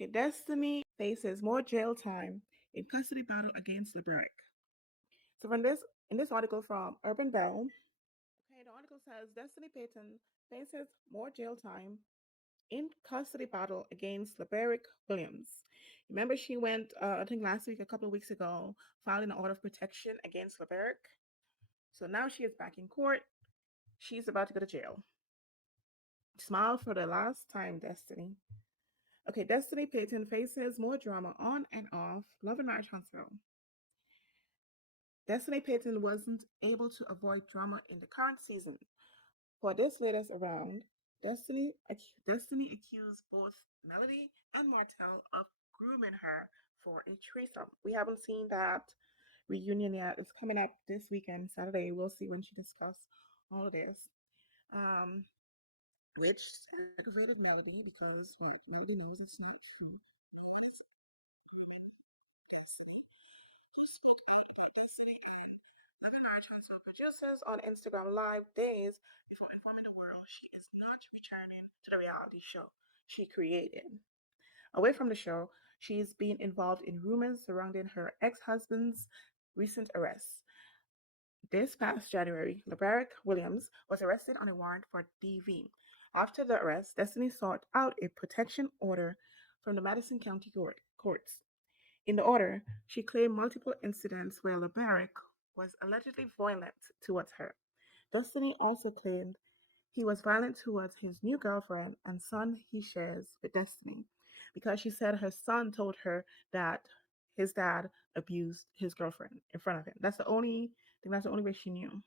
Okay, Destiny faces more jail time in custody battle against LeBerick. So from this in this article from Urban Bell, okay, the article says Destiny Payton faces more jail time in custody battle against LeBerick Williams. Remember, she went, I think last week, a couple of weeks ago, filing an order of protection against LeBerick. So now she is back in court. She's about to go to jail. Smile for the last time, Destiny. Okay, Destiny Payton faces more drama on and off Love and Marriage Huntsville. Destiny Payton wasn't able to avoid drama in the current season. For this latest round, Destiny accused both Melody and Martell of grooming her for a threesome. We haven't seen that reunion yet. It's coming up this weekend, Saturday. We'll see when she discuss all of this. Um, which aggravated Melody because Melody knows it's not true. He spoke out about Destiny and Living Our Transfer producers on Instagram Live days before informing the world she is not returning to the reality show she created. Away from the show, she's been involved in rumors surrounding her ex husband's recent arrest. This past January, LeBarick Williams was arrested on a warrant for DV. After the arrest, Destiny sought out a protection order from the Madison County courts. In the order, she claimed multiple incidents where LeBarick was allegedly violent towards her. Destiny also claimed he was violent towards his new girlfriend and son he shares with Destiny because she said her son told her that his dad abused his girlfriend in front of him. That's the only way she knew.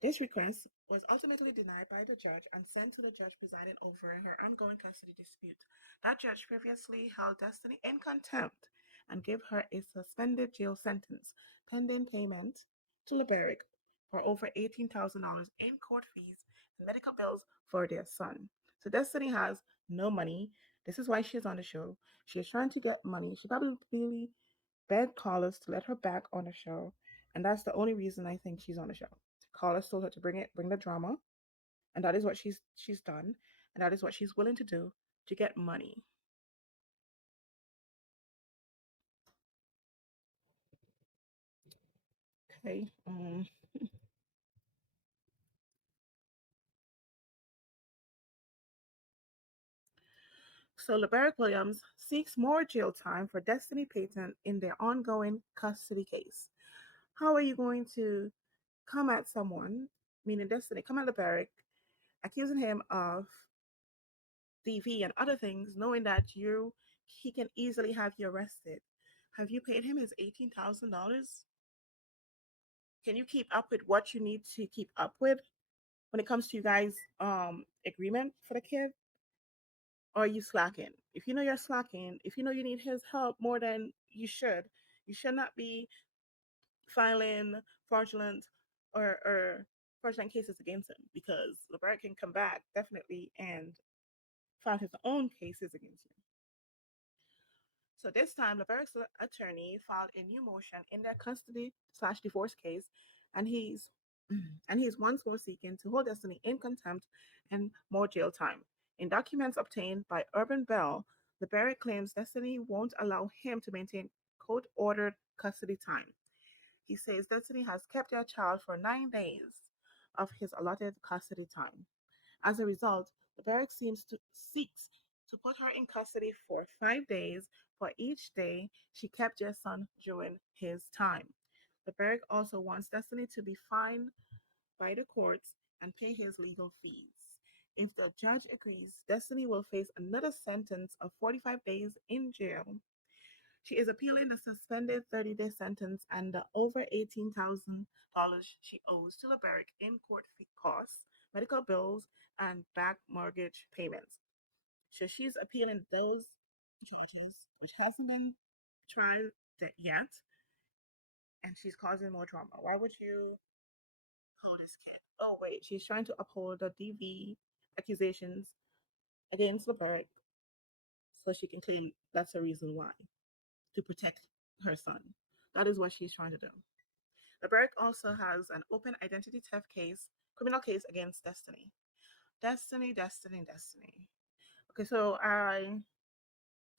This request was ultimately denied by the judge and sent to the judge presiding over her ongoing custody dispute. That judge previously held Destiny in contempt and gave her a suspended jail sentence pending payment to LeBerick for over $18,000 in court fees and medical bills for their son. So Destiny has no money. This is why she's on the show. She is trying to get money. She probably begged callers to let her back on the show, and that's the only reason I think she's on the show. Callers told her to bring the drama, and that is what she's done, and that is what she's willing to do to get money. Okay. So LeBarick Williams seeks more jail time for Destiny Payton in their ongoing custody case. How are you going to come at someone, meaning Destiny, come at LeBarick, accusing him of DV and other things, knowing that he can easily have you arrested? Have you paid him his $18,000? Can you keep up with what you need to keep up with when it comes to you guys' agreement for the kid? Or are you slacking? If you know you're slacking, if you know you need his help more than you should not be filing fraudulent or fraudulent cases against him because LeBron can come back definitely and file his own cases against you. So this time, LeBeric's attorney filed a new motion in their custody/divorce case, and he's once more seeking to hold Destiny in contempt and more jail time. In documents obtained by Urban Bell, LeBerick claims Destiny won't allow him to maintain court-ordered custody time. He says Destiny has kept their child for 9 days of his allotted custody time. As a result, the barrack seeks to put her in custody for 5 days for each day she kept their son during his time. The barrack also wants Destiny to be fined by the courts and pay his legal fees. If the judge agrees, Destiny will face another sentence of 45 days in jail. She is appealing the suspended 30-day sentence and the over $18,000 she owes to LeBerick in court fee costs, medical bills, and back mortgage payments. So she's appealing those charges, which hasn't been tried yet, and she's causing more drama. Why would you hold this kid? Oh, wait, she's trying to uphold the DV accusations against LeBerick so she can claim that's the reason why, to protect her son. That is what she's trying to do. LeBerick also has an open identity theft criminal case against Destiny. Destiny. Okay, so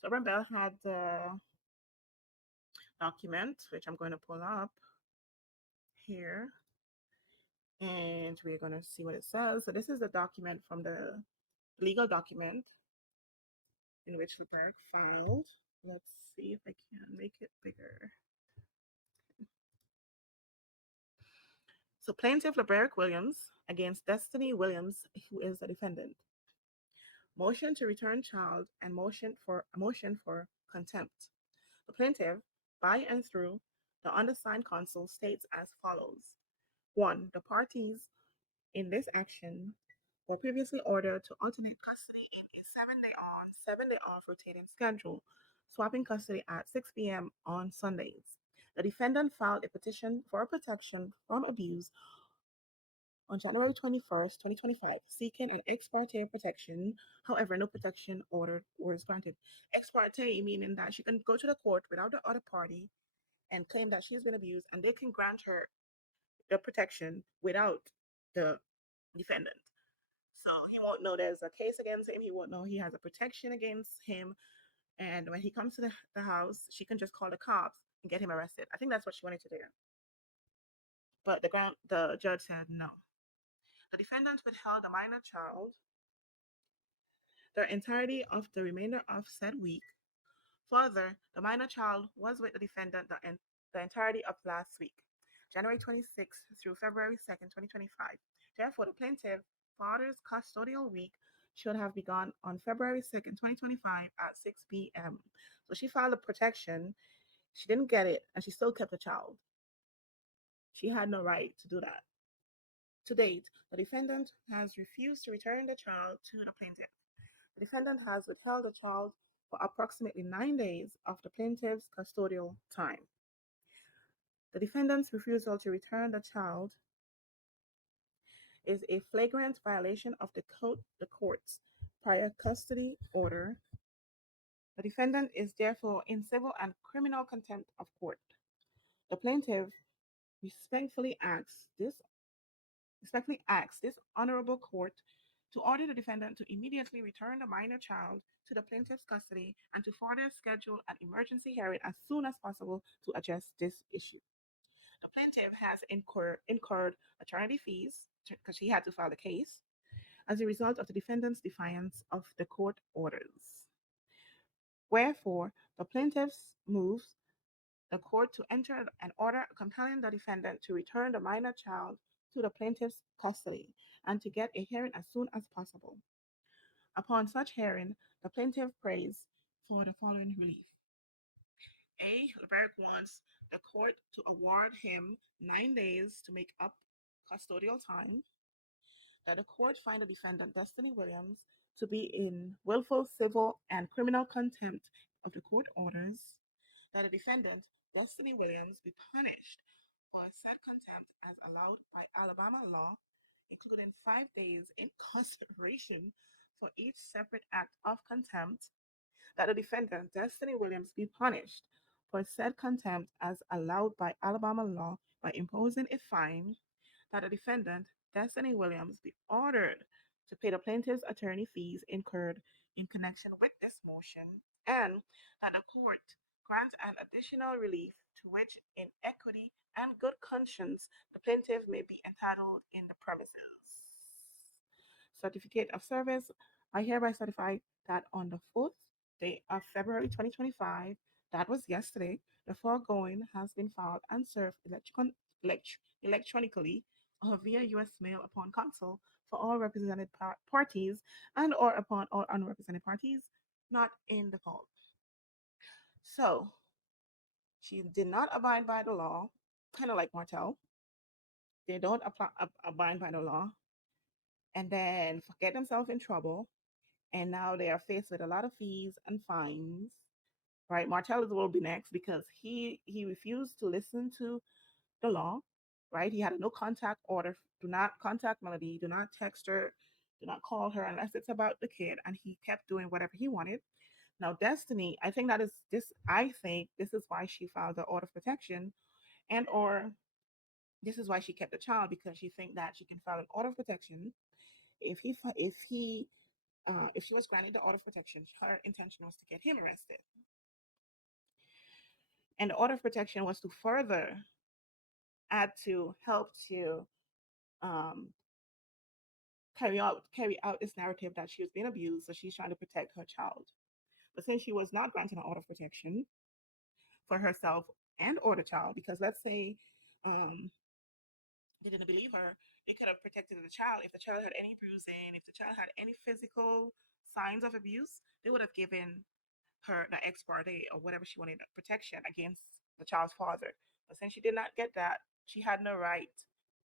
So Rebel had the document, which I'm going to pull up here, and we're going to see what it says. So this is the document from the legal document in which LeBerg filed. Let's see if I can make it bigger. So plaintiff LeBerg Williams against Destiny Williams, who is the defendant. Motion to return child and motion for contempt. The plaintiff, by and through the undersigned counsel, states as follows. 1. The parties in this action were previously ordered to alternate custody in a 7-day on, 7-day off rotating schedule, swapping custody at 6 p.m. on Sundays. The defendant filed a petition for protection from abuse on January 21st, 2025, seeking an ex parte protection. However, no protection order was granted. Ex parte meaning that she can go to the court without the other party and claim that she's been abused, and they can grant her the protection without the defendant. So he won't know there's a case against him. He won't know he has a protection against him. And when he comes to the house, she can just call the cops and get him arrested. I think that's what she wanted to do. But the judge said no. The defendant withheld the minor child the entirety of the remainder of said week. Further, the minor child was with the defendant the entirety of last week, January 26th through February 2nd, 2025. Therefore, the plaintiff father's custodial week should have begun on February 2nd, 2025 at 6 p.m. So she filed a protection. She didn't get it, and she still kept the child. She had no right to do that. To date, the defendant has refused to return the child to the plaintiff. The defendant has withheld the child for approximately 9 days of the plaintiff's custodial time. The defendant's refusal to return the child is a flagrant violation of the court's prior custody order. The defendant is therefore in civil and criminal contempt of court. The plaintiff respectfully asks this honorable court to order the defendant to immediately return the minor child to the plaintiff's custody and to further schedule an emergency hearing as soon as possible to address this issue. The plaintiff has incurred attorney fees because she had to file the case as a result of the defendant's defiance of the court orders. Wherefore, the plaintiff moves the court to enter an order compelling the defendant to return the minor child to the plaintiff's custody and to get a hearing as soon as possible. Upon such hearing, the plaintiff prays for the following relief. A. Leberg wants the court to award him 9 days to make up custodial time, that the court find the defendant, Destiny Williams, to be in willful civil and criminal contempt of the court orders, that the defendant, Destiny Williams, be punished for said contempt as allowed by Alabama law, including 5 days incarceration for each separate act of contempt, that the defendant, Destiny Williams, be punished for said contempt as allowed by Alabama law by imposing a fine, that the defendant, Destiny Williams, be ordered to pay the plaintiff's attorney fees incurred in connection with this motion, and that the court grant an additional relief to which, in equity and good conscience, the plaintiff may be entitled in the premises. Certificate of service. I hereby certify that on the 4th day of February 2025, that was yesterday, the foregoing has been filed and served electronically or via U.S. mail upon counsel for all represented parties and or upon all unrepresented parties not in default. So she did not abide by the law, kind of like Martel. They don't abide by the law and then get themselves in trouble. And now they are faced with a lot of fees and fines. Right, Martellus will be next because he refused to listen to the law. Right, he had a no contact order. Do not contact Melody. Do not text her. Do not call her unless it's about the kid. And he kept doing whatever he wanted. Now, Destiny, I think that is this. I think this is why she filed the order of protection, and or this is why she kept the child because she think that she can file an order of protection if he if she was granted the order of protection, her intention was to get him arrested. And the order of protection was to further add to help to um, carry out this narrative that she was being abused, so she's trying to protect her child. But since she was not granted an order of protection for herself and or the child, because let's say um, they didn't believe her, they could have protected the child. If the child had any bruising, if the child had any physical signs of abuse, they would have given her the ex parte or whatever she wanted protection against the child's father. But since she did not get that, she had no right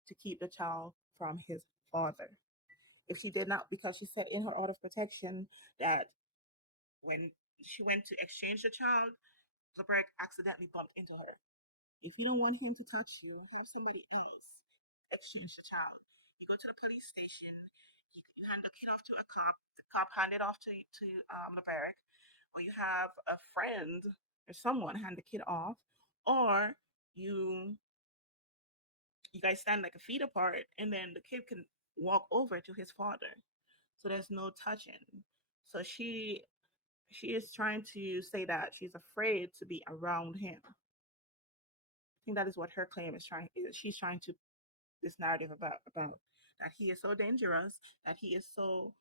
to keep the child from his father. If she did not, because she said in her order of protection that when she went to exchange the child, LeBrecht accidentally bumped into her. If you don't want him to touch you, have somebody else exchange the child. You go to the police station, you hand the kid off to a cop, the cop hand it off to LeBrecht, or you have a friend or someone hand the kid off, or you you guys stand like a feet apart, and then the kid can walk over to his father. So there's no touching. So she is trying to say that she's afraid to be around him. I think that is what her claim is trying. She's trying to this narrative about that he is so dangerous, that he is so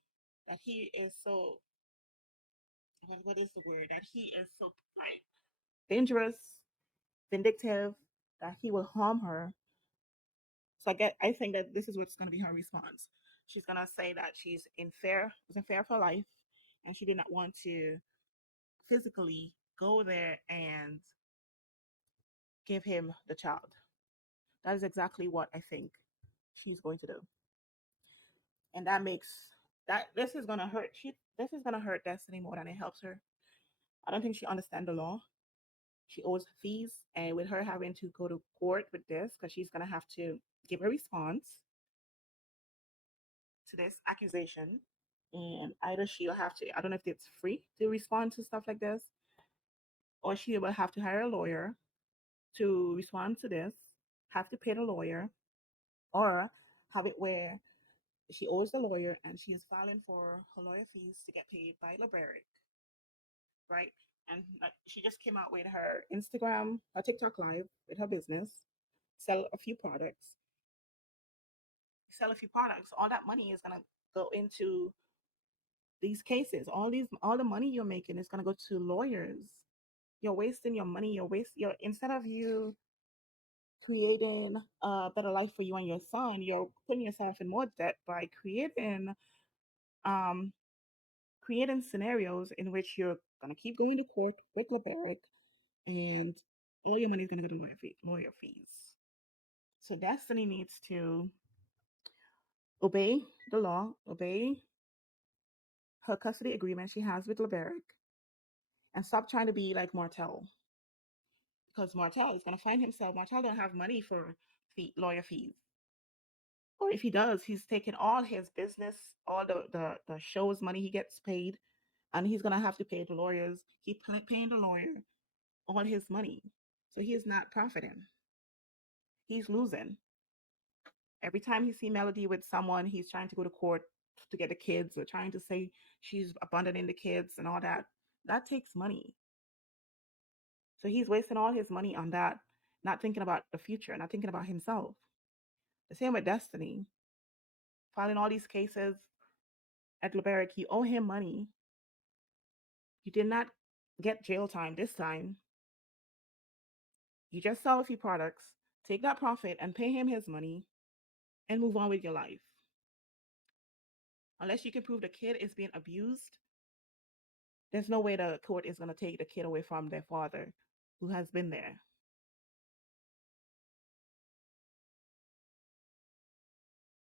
what is the word, that he is so like dangerous, vindictive, that he will harm her. So I think that this is what's going to be her response. She's going to say that she's was in fear for life, and she did not want to physically go there and give him the child. That is exactly what I think she's going to do. And that makes that this is gonna hurt this is gonna hurt Destiny more than it helps her. I don't think she understands the law. She owes fees, and with her having to go to court with this, because she's gonna have to give a response to this accusation. And either she'll have to, I don't know if it's free to respond to stuff like this, or she will have to hire a lawyer to respond to this, have to pay the lawyer, or have it where she owes the lawyer and she is filing for her lawyer fees to get paid by LeBeric, right? And she just came out with her Instagram, her TikTok live with her business, sell a few products, All that money is gonna go into these cases. All the money you're making is gonna go to lawyers. You're wasting your money. You're instead of you creating a better life for you and your son, you're putting yourself in more debt by um creating scenarios in which you're gonna keep going to court with LeBeric, and all your money is gonna go to lawyer fees. So Destiny needs to obey the law, obey her custody agreement she has with LeBeric, and stop trying to be like Martel. Because Martel is gonna find himself. Martel don't have money for lawyer fees. Or if he does, he's taking all his business, all the show's money he gets paid, and he's gonna have to pay the lawyers. Paying the lawyer all his money. So he is not profiting. He's losing. Every time he see Melody with someone, he's trying to go to court to get the kids or trying to say she's abandoning the kids and all that. That takes money. So he's wasting all his money on that, not thinking about the future, not thinking about himself. The same with Destiny. Filing all these cases at LeBeric, you owe him money. You did not get jail time this time. You just sell a few products, take that profit and pay him his money and move on with your life. Unless you can prove the kid is being abused, there's no way the court is going to take the kid away from their father who has been there.